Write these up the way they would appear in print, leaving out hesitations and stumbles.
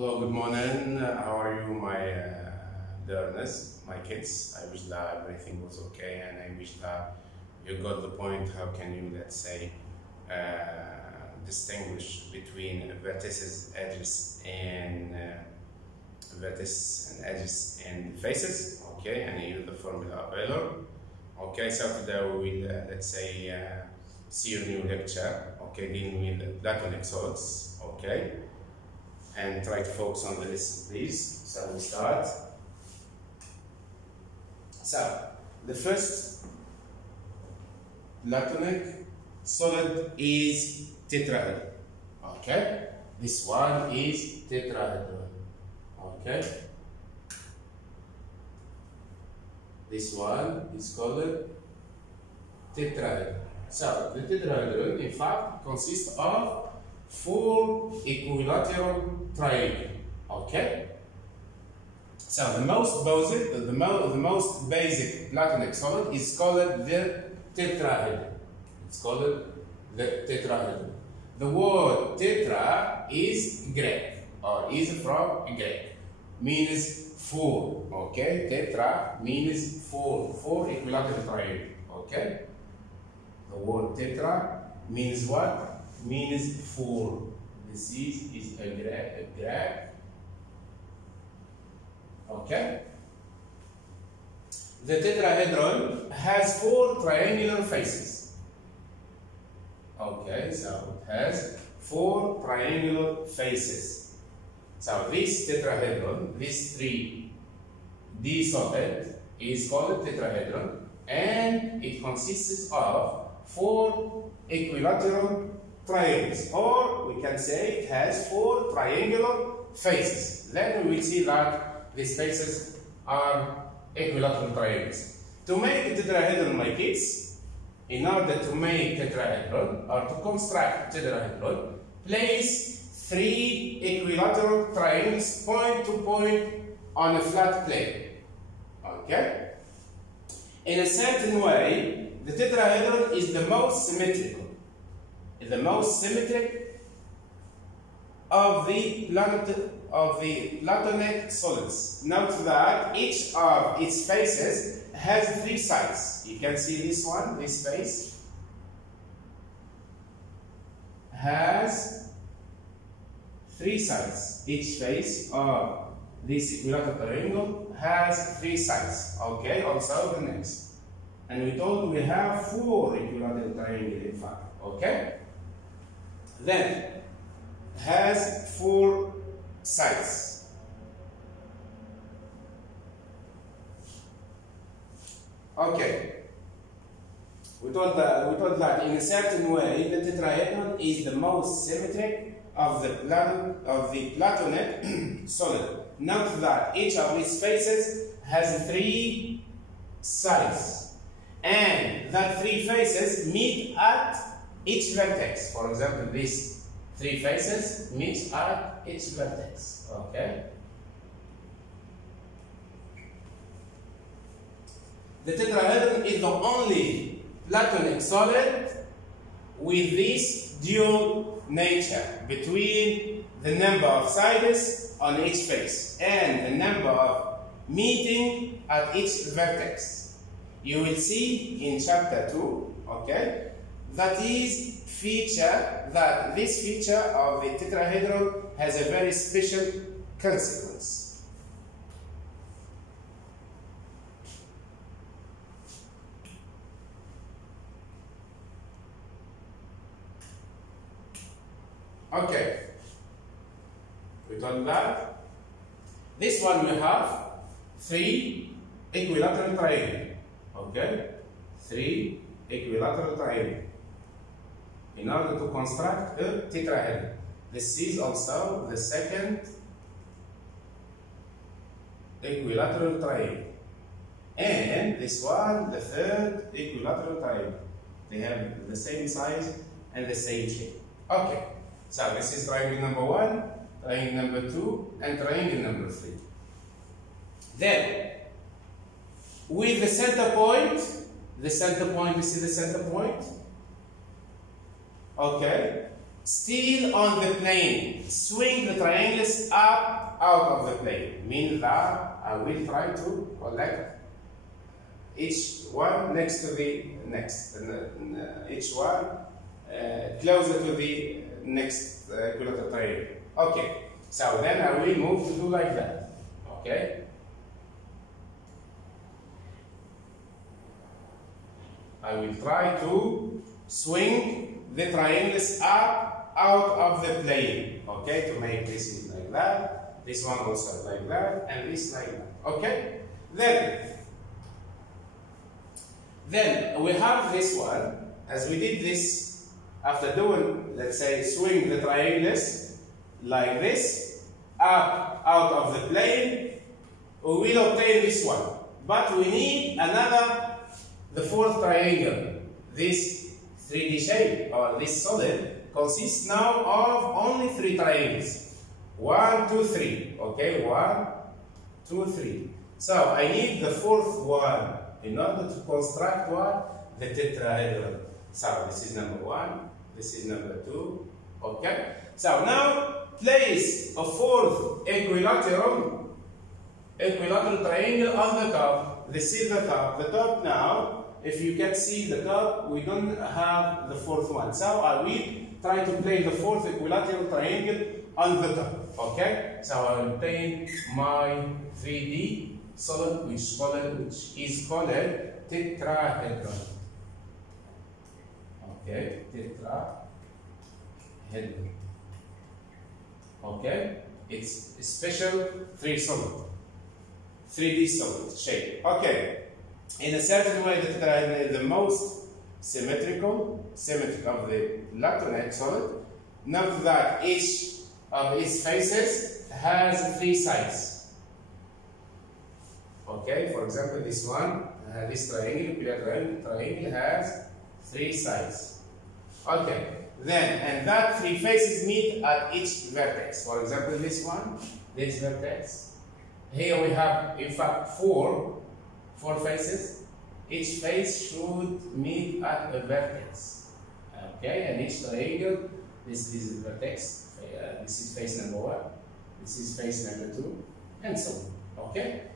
Hello, good morning. How are you, my learners, my kids? I wish that everything was okay, and I wish that you got the point. How can you, let's say, distinguish between vertices, edges, and edges and faces? Okay, and use the formula of Euler. Okay, so today we will, let's say, see a new lecture. Okay, dealing with Platonic solids. Okay. And try to focus on the lesson, please. So we start. So the first Platonic solid is tetrahedron. Okay, this one is tetrahedron. Okay, this one is called tetrahedron. So the tetrahedron, in fact, consists of 4 equilateral triangles. Okay. So the most basic Platonic solid is called the tetrahedron. It's called the tetrahedron. The word tetra is Greek, or is from Greek, means 4. Okay. Tetra means 4. 4 equilateral triangles. Okay. The word tetra means what? Means 4. This is a graph. Okay. The tetrahedron has 4 triangular faces. Okay, so it has 4 triangular faces. So this tetrahedron, this 3D solid, is called tetrahedron, and it consists of 4 equilateral triangles, or we can say it has 4 triangular faces. Then we will see that these faces are equilateral triangles. To make a tetrahedron, my kids, in order to make tetrahedron or to construct tetrahedron, place 3 equilateral triangles point to point on a flat plane. Okay? In a certain way, the tetrahedron is the most symmetrical. The most symmetric of the Platonic solids. Note that each of its faces has 3 sides. You can see this one, this face has 3 sides. Each face of this equilateral triangle has 3 sides. Okay, also the next. And we told we have 4 equilateral triangles in fact. Okay? Then has 4 sides. Okay. We told that in a certain way the tetrahedron is the most symmetric of the Platonic solid. Note that each of its faces has 3 sides, and that 3 faces meet at each vertex. For example, these 3 faces meet at each vertex. Okay. The tetrahedron is the only Platonic solid with this dual nature between the number of sides on each face and the number of meeting at each vertex. You will see in chapter 2, okay, this feature of the tetrahedron has a very special consequence. Okay, we told that this one we have 3 equilateral triangles. Okay, 3 equilateral triangles in order to construct a tetrahedron. This is also the second equilateral triangle, and this one the third equilateral triangle. They have the same size and the same shape. Okay, so this is triangle number 1, triangle number 2, and triangle number 3. Then with the center point, you see the center point? Okay, still on the plane. Swing the triangles up out of the plane. Means that I will try to collect each one next to the next. Each one closer to the next equilateral triangle. Okay. So then I will move to do like that. Okay. I will try to swing the triangles up out of the plane. Okay, to make this like that, this one also like that, and this like that. Okay. Then we have this one. As we did this after doing, let's say, swing the triangles like this up out of the plane, we will obtain this one. But we need another, the fourth triangle. This 3D shape or this solid consists now of only 3 triangles. 1, 2, 3. Okay, 1, 2, 3. So I need the fourth one in order to construct what? The tetrahedron. So this is number 1, this is number 2. Okay. So now place a fourth equilateral triangle on the top. This is the top. The top now, if you can see the top, we don't have the fourth one. So I will try to place the fourth equilateral triangle on the top. Okay? So I will obtain my 3D solid, which is called tetrahedron. Okay, tetrahedron. Okay, it's a special 3D solid shape. Okay, in a certain way, the tetrahedron is the most symmetric of the Platonic solid. Note that each of its faces has 3 sides. Okay, for example, this one, this triangle has 3 sides. Okay, then, and that 3 faces meet at each vertex. For example, this one, this vertex. Here we have, in fact, 4 faces. Each face should meet at a vertex. Okay, and each triangle, this is the vertex. This is face number 1. This is face number 2, and so on. Okay.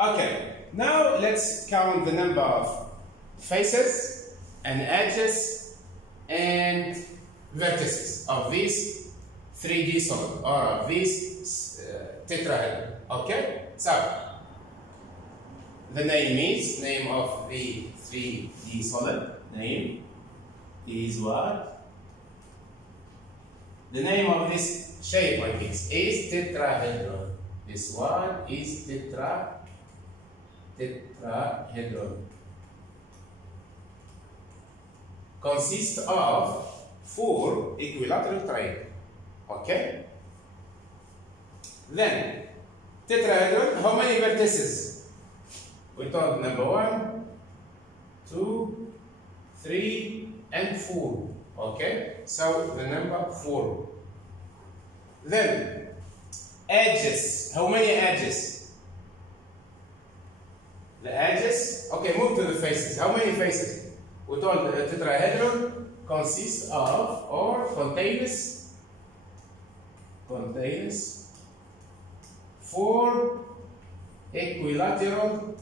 Okay, now let's count the number of faces and edges and vertices of this 3D solid or of this tetrahedron. Okay, so the name of the 3D solid name is what? The name of this shape like this is tetrahedron. This one is tetrahedron. Consists of 4 equilateral triangles. Okay? Then, tetrahedron, how many vertices? We thought number 1, 2, 3, and 4. Okay? So, the number 4. Then, edges. How many edges? The edges, okay, move to the faces. How many faces? We told the tetrahedron consists of or contains 4 equilateral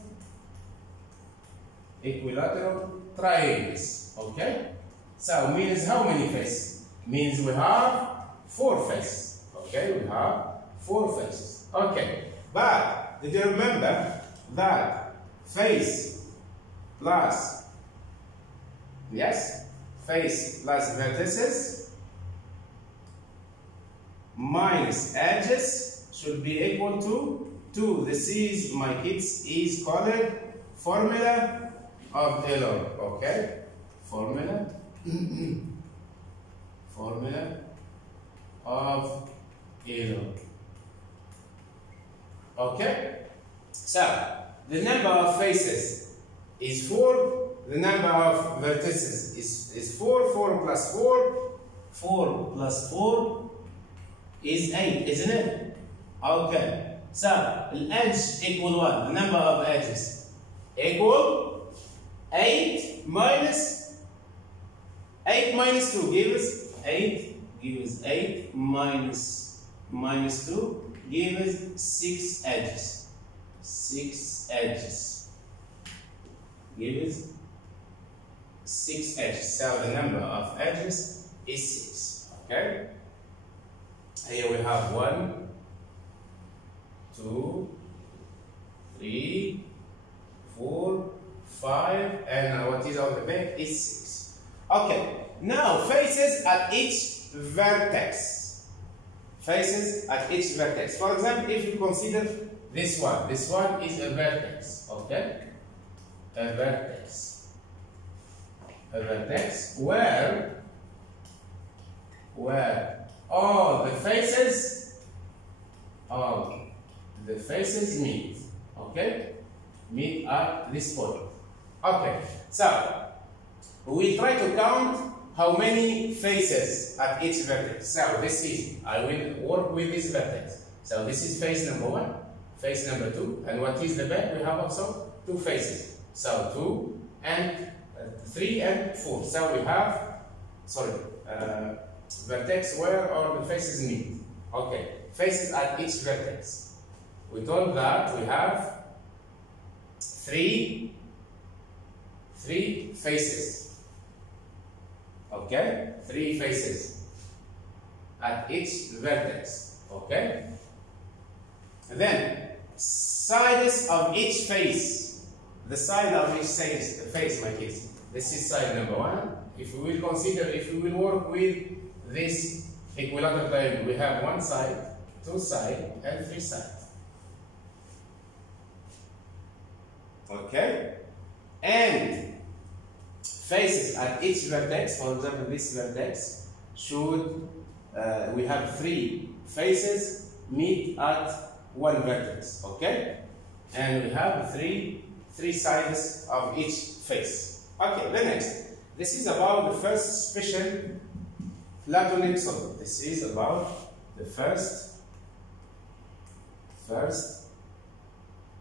triangles. Okay? So means how many faces? Means we have 4 faces. Okay, we have 4 faces. Okay, but did you remember that face plus, yes, face plus vertices minus edges should be equal to 2. This is, my kids, is called formula of Taylor. Okay, formula of Taylor. Okay, so the number of faces is 4. The number of vertices is 4. 4 plus 4. 4 plus 4 is 8, isn't it? Okay. So, the edge equal what? The number of edges. equal 8 minus 2 gives 8 minus 2 gives 6 edges. 6 edges gives 6 edges. So the number of edges is 6. Okay. Here we have 1, 2, 3, 4, 5, and what is on the back is 6. Okay. Now faces at each vertex. Faces at each vertex. For example, if you consider this one is a vertex. Okay. A vertex where all the faces meet. Okay, meet at this point. Okay, so we try to count how many faces at each vertex. So this is, I will work with this vertex. So this is face number 1, face number 2, and what is the back? We have also 2 faces. So 2 and 3 and 4. So we have, vertex where all the faces meet. Okay, faces at each vertex. We told that we have 3 faces. Okay, 3 faces at each vertex. Okay, and then sides of each face. The side of each face, my kids. This is side number 1. If we will work with this equilateral triangle, we have 1 side, 2 sides, and 3 sides. Okay? And faces at each vertex, for example, this vertex should, we have 3 faces meet at 1 vertex. Okay? And we have 3 sides of each face. Okay, the next. This is about the first special Platonic solid. This is about the first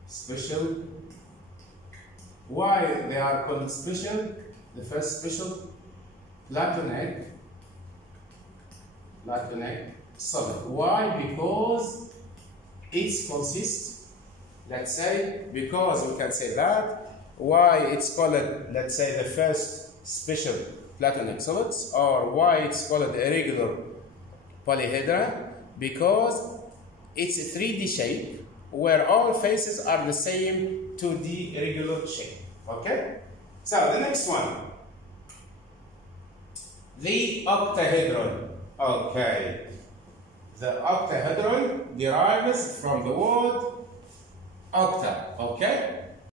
special. Why they are called special? The first special Platonic solid. Why? Because it consists, let's say, because we can say that. Why it's called, let's say, the first special Platonic solids, or why it's called irregular polyhedron? Because it's a 3D shape where all faces are the same 2D irregular shape. Okay? So the next one, the octahedron. Okay, the octahedron derives from the word octa. Okay,